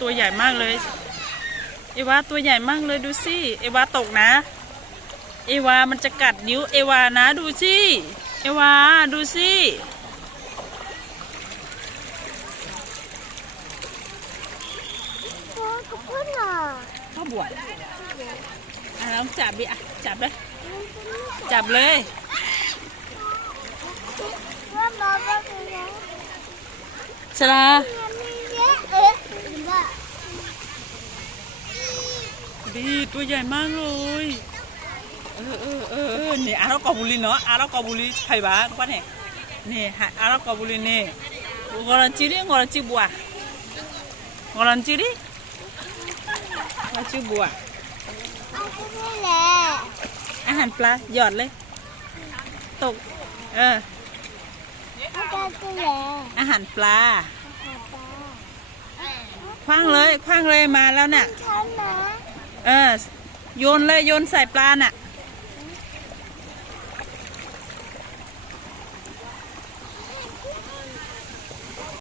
ตัวใหญ่มากเลยเอวาตัวใหญ่มากเลยดูสิเอวาตกนะเอวามันจะกัดนิ้วเอวานะดูสิเอวาดูสิพ่อบวชลองจับดิจับเลยจับเลยสลาดีตัวใหญ่มากเลยนี่อาร์กอบุลีเนาะอาร์กอบุลีใครบ้างวะเนี่ยนี่อาร์กอบุลีนี่งอรันจิริงอรันจิบัวงอรันจิริงอจิบัวอาหารปลาหยอดเลยตกอาหารปลาคว้างเลยมาแล้วเนี่ยโยนเลยโยนใส่ปลาน่ะ